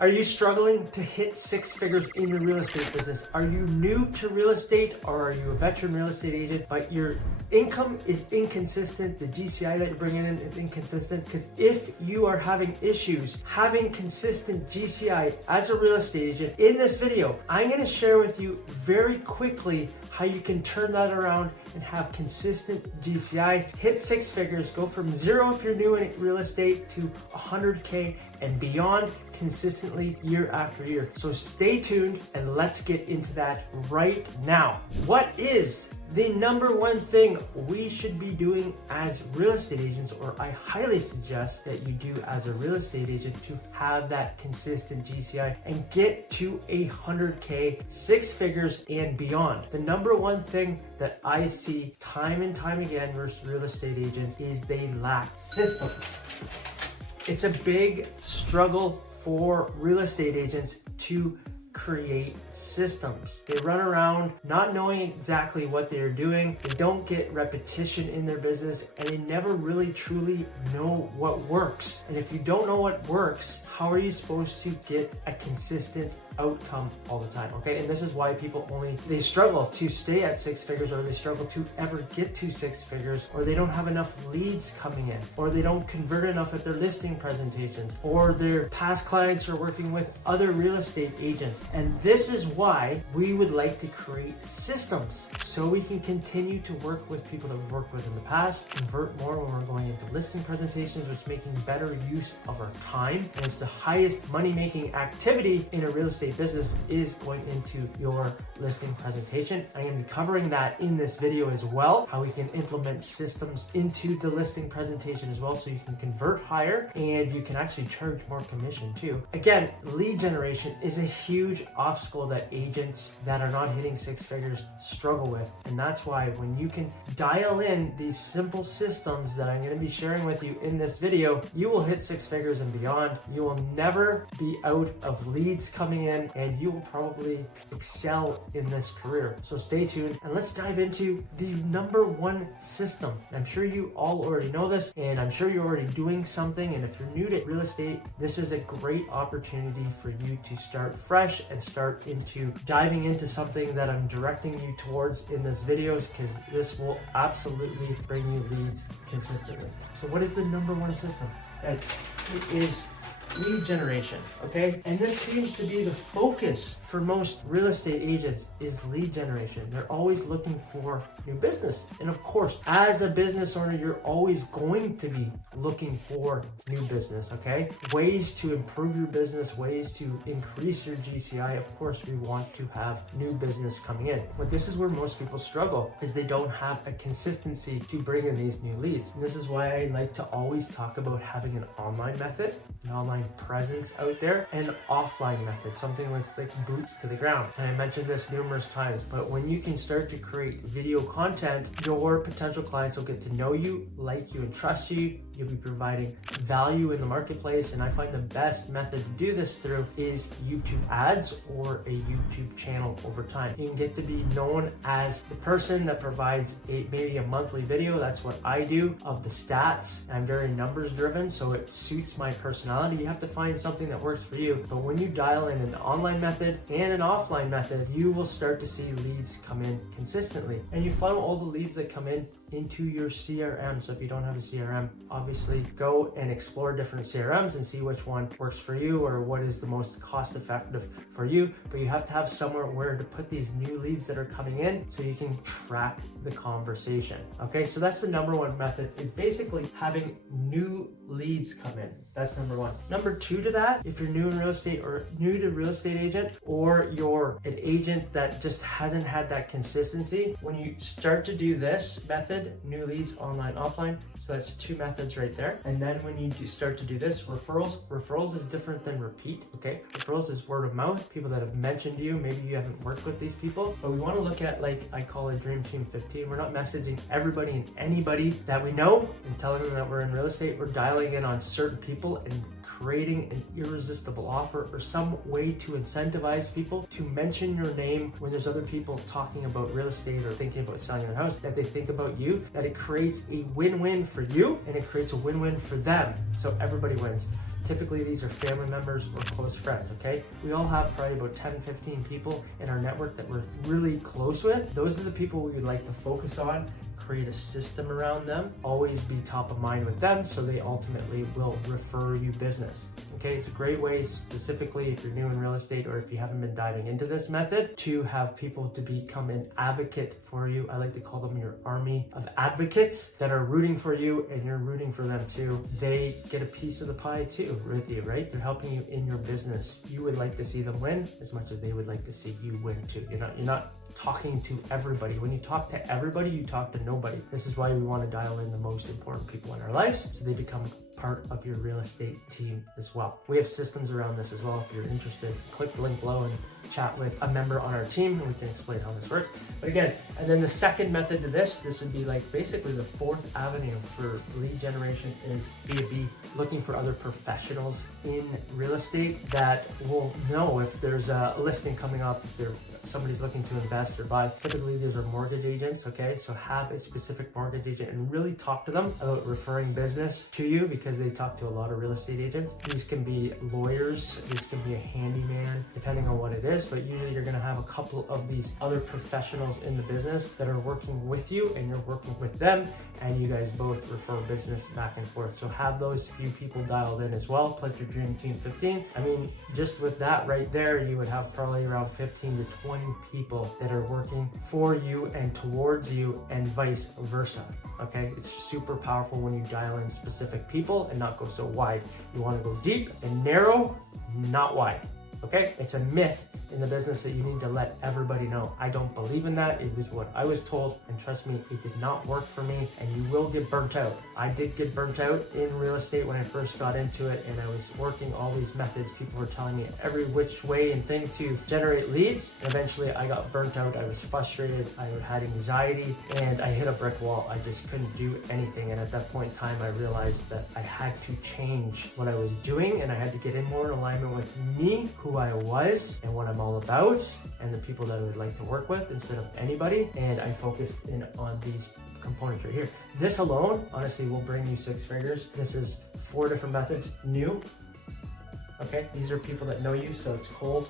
Are you struggling to hit six figures in your real estate business? Are you new to real estate, or are you a veteran real estate agent, but your income is inconsistent? The GCI that you're bringing in is inconsistent? Because if you are having issues having consistent GCI as a real estate agent, in this video, I'm going to share with you very quickly how you can turn that around and have consistent GCI, hit six figures, go from zero if you're new in real estate to 100K and beyond consistently year after year. So stay tuned and let's get into that right now. What is the number one thing we should be doing as real estate agents, or I highly suggest that you do as a real estate agent, to have that consistent GCI and get to 100K, six figures and beyond? The number one thing that I see time and time again versus real estate agents is they lack systems. It's a big struggle for real estate agents to create systems. They run around not knowing exactly what they're doing. They don't get repetition in their business, and they never really truly know what works. And if you don't know what works, how are you supposed to get a consistent outcome all the time? Okay, and this is why people they struggle to stay at six figures, or they struggle to ever get to six figures, or they don't have enough leads coming in, or they don't convert enough at their listing presentations, or their past clients are working with other real estate agents. And this is why we would like to create systems, so we can continue to work with people that we've worked with in the past, convert more when we're going into listing presentations, which is making better use of our time. And it's the highest money-making activity in a real estate business, is going into your listing presentation. I'm going to be covering that in this video as well, how we can implement systems into the listing presentation as well, so you can convert higher and you can actually charge more commission too. Again, lead generation is a huge obstacle that agents that are not hitting six figures struggle with. And that's why when you can dial in these simple systems that I'm going to be sharing with you in this video, you will hit six figures and beyond. You will never be out of leads coming in, and you will probably excel in this career. So stay tuned and let's dive into the number one system. I'm sure you all already know this, and I'm sure you're already doing something. And if you're new to real estate, this is a great opportunity for you to start fresh and start into diving into something that I'm directing you towards in this video, because this will absolutely bring you leads consistently. So what is the number one system? Guys, it is lead generation, okay? And this seems to be the focus for most real estate agents, is lead generation. They're always looking for new business. And of course, as a business owner, you're always going to be looking for new business, okay? Ways to improve your business, ways to increase your GCI. Of course, we want to have new business coming in. But this is where most people struggle, is they don't have a consistency to bring in these new leads. And this is why I like to always talk about having an online method, an online presence out there, and an offline method, something that's like boots to the ground. And I mentioned this numerous times, but when you can start to create video content, your potential clients will get to know you, like you, and trust you. You'll be providing value in the marketplace. And I find the best method to do this through is YouTube ads or a YouTube channel over time. You can get to be known as the person that provides maybe a monthly video. That's what I do, of the stats. I'm very numbers driven, so it suits my personality. You have to find something that works for you. But when you dial in an online method and an offline method, you will start to see leads come in consistently. And you funnel all the leads that come in into your CRM. So if you don't have a CRM, obviously go and explore different CRMs and see which one works for you, or what is the most cost effective for you. But you have to have somewhere where to put these new leads that are coming in, so you can track the conversation. Okay, so that's the number one method, is basically having new leads come in. That's number one. Number two to that, if you're new in real estate, or new to real estate agent, or you're an agent that just hasn't had that consistency, when you start to do this method, new leads, online, offline, so that's two methods right there. And then when you start to do this, referrals is different than repeat, okay? Referrals is word of mouth, people that have mentioned you. Maybe you haven't worked with these people, but we want to look at, like I call it Dream Team 15. We're not messaging everybody and anybody that we know and telling them that we're in real estate. We're dialing in on certain people and creating an irresistible offer, or some way to incentivize people to mention your name when there's other people talking about real estate or thinking about selling their house, that they think about you, that it creates a win-win for you and it creates a win-win for them. So everybody wins. Typically, these are family members or close friends, okay? We all have probably about 10, 15 people in our network that we're really close with. Those are the people we would like to focus on, create a system around them, always be top of mind with them so they ultimately will refer you business. Okay, it's a great way, specifically if you're new in real estate or if you haven't been diving into this method, to have people to become an advocate for you. I like to call them your army of advocates that are rooting for you and you're rooting for them too. They get a piece of the pie too with you, right? They're helping you in your business. You would like to see them win as much as they would like to see you win too. You're not talking to everybody. When you talk to everybody, you talk to nobody. This is why we want to dial in the most important people in our lives so they become part of your real estate team as well. We have systems around this as well. If you're interested, click the link below and chat with a member on our team and we can explain how this works. But again, and then the second method to this would be like basically the fourth avenue for lead generation is B2B, looking for other professionals in real estate that will know if there's a listing coming up, if somebody's looking to invest or buy. Typically these are mortgage agents, okay? So have a specific mortgage agent and really talk to them about referring business to you because they talk to a lot of real estate agents. These can be lawyers, these can be a handyman, depending on what it is, but usually you're gonna have a couple of these other professionals in the business that are working with you and you're working with them and you guys both refer business back and forth. So have those few people dialed in as well, plus your dream team 15. I mean, just with that right there, you would have probably around 15 to 20 people that are working for you and towards you and vice versa. Okay, it's super powerful when you dial in specific people and not go so wide. You want to go deep and narrow, not wide. Okay, it's a myth in the business that you need to let everybody know. I don't believe in that. It was what I was told, and trust me, it did not work for me, and you will get burnt out. I did get burnt out in real estate when I first got into it, and I was working all these methods. People were telling me every which way and thing to generate leads, and eventually I got burnt out. I was frustrated, I had anxiety, and I hit a brick wall. I just couldn't do anything, and at that point in time, I realized that I had to change what I was doing, and I had to get in more in alignment with me, who I was, and what I'm all about, and the people that I would like to work with instead of anybody. And I focused in on these components right here. This alone, honestly, will bring you 6 figures. This is 4 different methods, new. Okay, these are people that know you, so it's cold,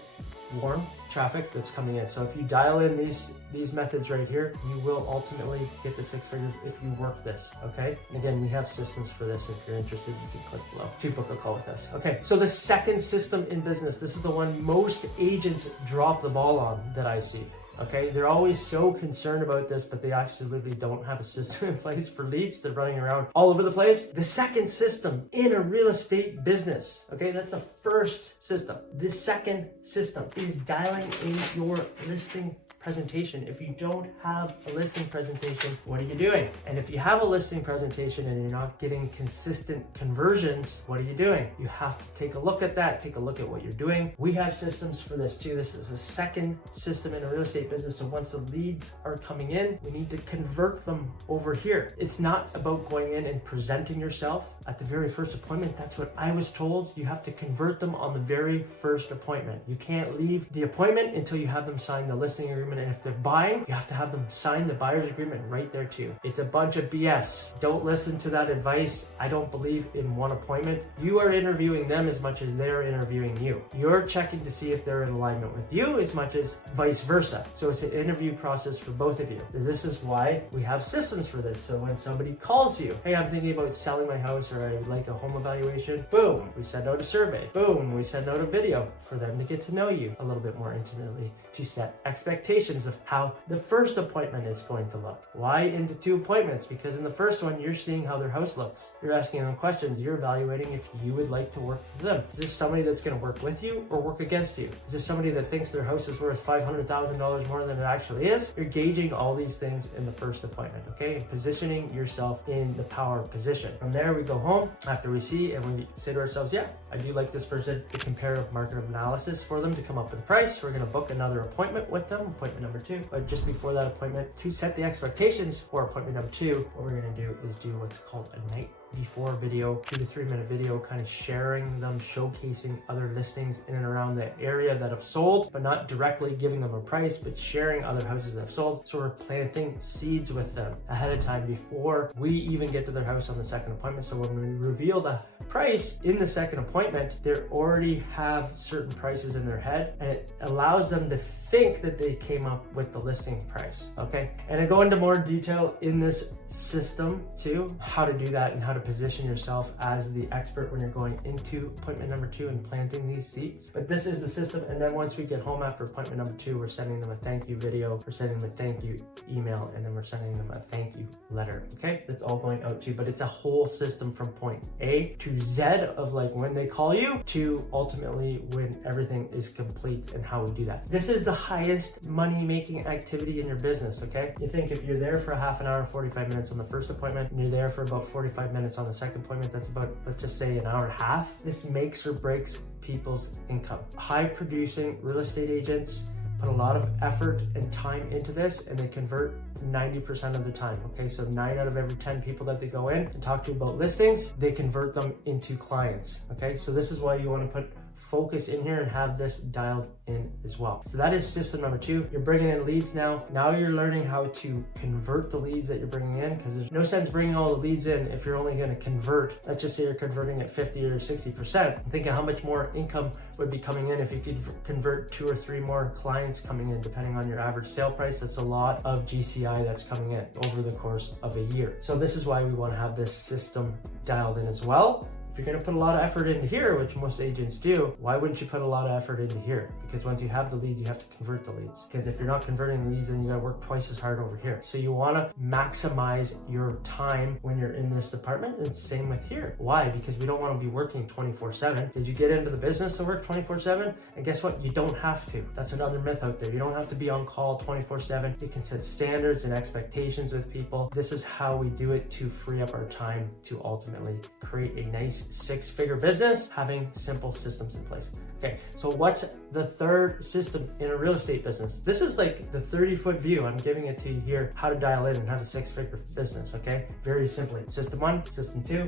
warm traffic that's coming in. So if you dial in these methods right here, you will ultimately get the 6 figures if you work this, okay? And again, we have systems for this. If you're interested, you can click below to book a call with us. Okay, so the second system in business, this is the one most agents drop the ball on that I see. Okay, they're always so concerned about this, but they actually literally don't have a system in place for leads. They're running around all over the place. The second system in a real estate business, okay, that's the first system. The second system is dialing in your listing presentation. If you don't have a listing presentation, what are you doing? And if you have a listing presentation and you're not getting consistent conversions, what are you doing? You have to take a look at that, take a look at what you're doing. We have systems for this too. This is a second system in a real estate business. So once the leads are coming in, we need to convert them over here. It's not about going in and presenting yourself at the very first appointment. That's what I was told. You have to convert them on the very first appointment. You can't leave the appointment until you have them sign the listing agreement. And if they're buying, you have to have them sign the buyer's agreement right there too. It's a bunch of BS. Don't listen to that advice. I don't believe in one appointment. You are interviewing them as much as they're interviewing you. You're checking to see if they're in alignment with you as much as vice versa. So it's an interview process for both of you. This is why we have systems for this. So when somebody calls you, hey, I'm thinking about selling my house or I would like a home evaluation, boom, we send out a survey. Boom, we send out a video for them to get to know you a little bit more intimately, to set expectations of how the first appointment is going to look. Why into 2 appointments? Because in the first one, you're seeing how their house looks. You're asking them questions. You're evaluating if you would like to work for them. Is this somebody that's going to work with you or work against you? Is this somebody that thinks their house is worth $500,000 more than it actually is? You're gauging all these things in the first appointment, okay? And positioning yourself in the power position. From there, we go home after we see and we say to ourselves, yeah, I do like this person. The comparative market analysis for them to come up with a price. We're going to book another appointment with them, appointment number 2. But just before that appointment, to set the expectations for appointment number 2, what we're going to do is do what's called a night before video, 2 to 3 minute video, kind of sharing them, showcasing other listings in and around the area that have sold, but not directly giving them a price, but sharing other houses that have sold. So we're planting seeds with them ahead of time before we even get to their house on the second appointment. So when we reveal the price in the second appointment, they already have certain prices in their head, and it allows them to think that they came up with the listing price, okay? And I go into more detail in this system too, how to do that and how to position yourself as the expert when you're going into appointment number 2 and planting these seeds. But this is the system, and then once we get home after appointment number 2, we're sending them a thank you video, we're sending them a thank you email, and then we're sending them a thank you letter, okay? That's all going out to you, but it's a whole system from point A to Z of like when they call you to ultimately when everything is complete and how we do that. This is the highest money making activity in your business, okay? You think if you're there for a half an hour, 45 minutes on the first appointment, and you're there for about 45 minutes on the second appointment, that's about, let's just say, an hour and a half. This makes or breaks people's income. High producing real estate agents put a lot of effort and time into this, and they convert 90% of the time, okay? So 9 out of every 10 people that they go in and talk to about listings, they convert them into clients, okay? So this is why you want to put focus in here and have this dialed in as well. So that is system number 2. You're bringing in leads now. Now you're learning how to convert the leads that you're bringing in, because there's no sense bringing all the leads in if you're only going to convert. Let's just say you're converting at 50 or 60%. Think of how much more income would be coming in if you could convert 2 or 3 more clients coming in, depending on your average sale price. That's a lot of GCI that's coming in over the course of a year. So this is why we want to have this system dialed in as well. If you're going to put a lot of effort into here, which most agents do, why wouldn't you put a lot of effort into here? Because once you have the leads, you have to convert the leads. Because if you're not converting the leads, then you got to work twice as hard over here. So you want to maximize your time when you're in this department, and same with here. Why? Because we don't want to be working 24/7. Did you get into the business to work 24/7? And guess what? You don't have to. That's another myth out there. You don't have to be on call 24/7. You can set standards and expectations with people. This is how we do it to free up our time to ultimately create a nice 6-figure business, having simple systems in place. Okay, so what's the third system in a real estate business? This is like the 30-foot view. I'm giving it to you here, how to dial in and have a 6-figure business, okay? Very simply. System 1, system 2,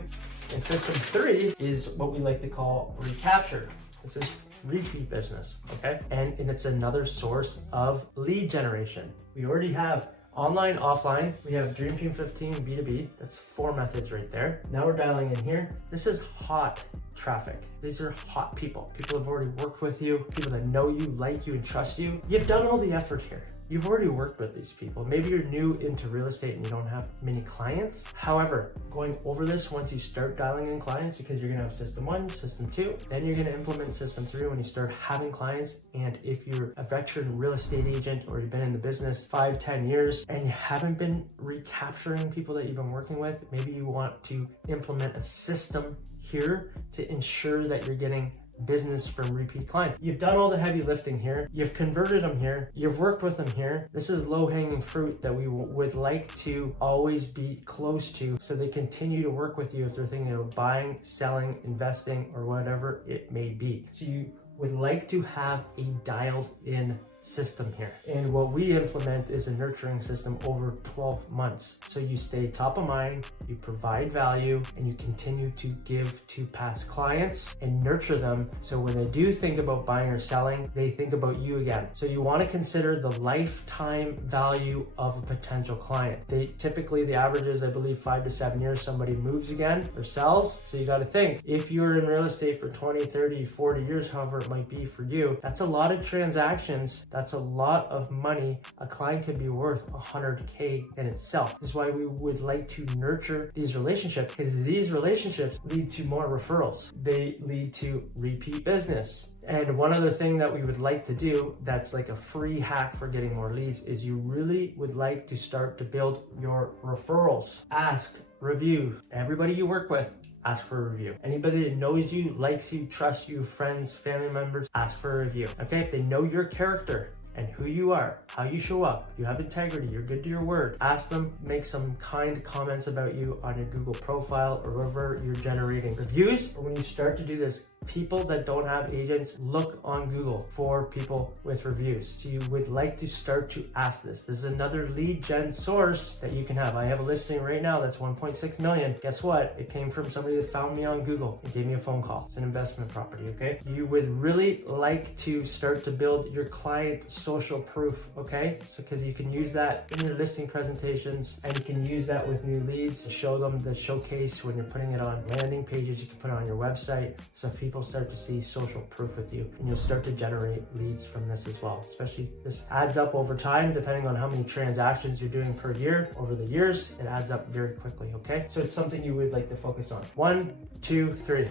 and system 3 is what we like to call recapture. This is repeat business, okay? And it's another source of lead generation. We already have online, offline. We have Dream Team 15, B2B. That's 4 methods right there. Now we're dialing in here. This is hot traffic. These are hot people. People have already worked with you, people that know you, like you, and trust you. You've done all the effort here. You've already worked with these people. Maybe you're new into real estate and you don't have many clients. However, going over this, once you start dialing in clients, because you're gonna have system 1, system 2, then you're gonna implement system 3 when you start having clients. And if you're a veteran real estate agent or you've been in the business 5-10 years and you haven't been recapturing people that you've been working with, maybe you want to implement a system here to ensure that you're getting business from repeat clients. You've done all the heavy lifting here. You've converted them here. You've worked with them here. This is low-hanging fruit that we would like to always be close to, so they continue to work with you if they're thinking of buying, selling, investing, or whatever it may be. So you would like to have a dialed in system here. And what we implement is a nurturing system over 12 months. So you stay top of mind, you provide value, and you continue to give to past clients and nurture them. So when they do think about buying or selling, they think about you again. So you want to consider the lifetime value of a potential client. Typically the average is, I believe, 5 to 7 years, somebody moves again or sells. So you got to think, if you're in real estate for 20, 30, 40 years, however it might be for you, that's a lot of transactions. That's a lot of money. A client could be worth 100K in itself. This is why we would like to nurture these relationships, because these relationships lead to more referrals. They lead to repeat business. And one other thing that we would like to do that's like a free hack for getting more leads is you really would like to start to build your referrals. Ask, review, everybody you work with. Ask for a review. Anybody that knows you, likes you, trusts you, friends, family members, ask for a review. Okay, if they know your character and who you are, how you show up, you have integrity, you're good to your word, ask them, make some kind comments about you on your Google profile or wherever you're generating reviews. Or when you start to do this, people that don't have agents look on Google for people with reviews. So you would like to start to ask this. This is another lead gen source that you can have. I have a listing right now that's 1.6 million. Guess what? It came from somebody that found me on Google and gave me a phone call. It's an investment property, okay? You would really like to start to build your client social proof, okay? So because you can use that in your listing presentations, and you can use that with new leads to show them the showcase when you're putting it on landing pages. You can put it on your website, so people start to see social proof with you, and you'll start to generate leads from this as well. Especially this adds up over time, depending on how many transactions you're doing per year. Over the years, it adds up very quickly, okay? So it's something you would like to focus on. 1, 2, 3.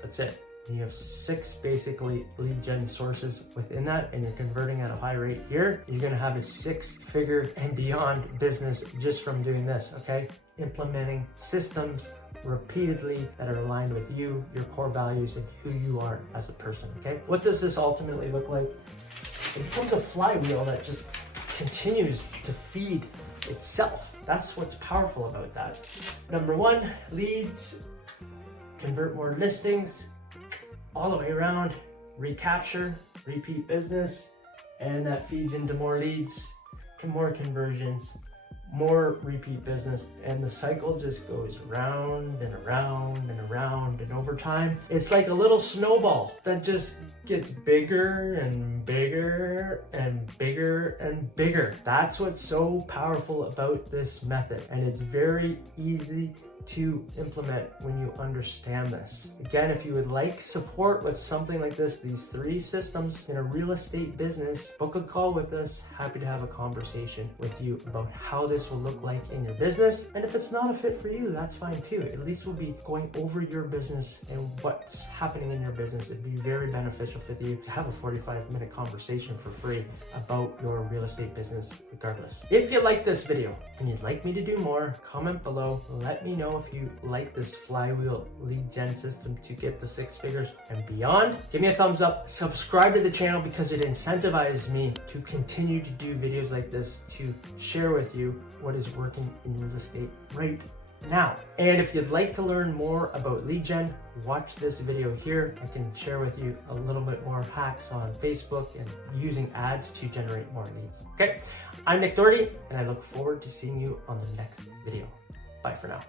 That's it. You have 6 basically lead gen sources within that, and you're converting at a high rate here. You're gonna have a 6-figure and beyond business just from doing this, okay? Implementing systems repeatedly that are aligned with you, your core values, and who you are as a person, okay? What does this ultimately look like? It becomes a flywheel that just continues to feed itself. That's what's powerful about that. Number 1, leads, convert more listings, all the way around, recapture, repeat business, and that feeds into more leads, more conversions, more repeat business, and the cycle just goes round and around and around, and over time, it's like a little snowball that just gets bigger and bigger and bigger and bigger. That's what's so powerful about this method, and it's very easy to implement when you understand this. Again, if you would like support with something like this, these 3 systems in a real estate business, book a call with us. Happy to have a conversation with you about how this will look like in your business. And if it's not a fit for you, that's fine too. At least we'll be going over your business and what's happening in your business. It'd be very beneficial for you to have a 45-minute conversation for free about your real estate business regardless. If you like this video and you'd like me to do more, comment below. Let me know if you like this flywheel lead gen system to get the 6 figures and beyond. Give me a thumbs up, subscribe to the channel, because it incentivizes me to continue to do videos like this, to share with you what is working in real estate right now. And if you'd like to learn more about lead gen, watch this video here. I can share with you a little bit more hacks on Facebook and using ads to generate more leads. Okay, I'm Nick Doherty, and I look forward to seeing you on the next video. Bye for now.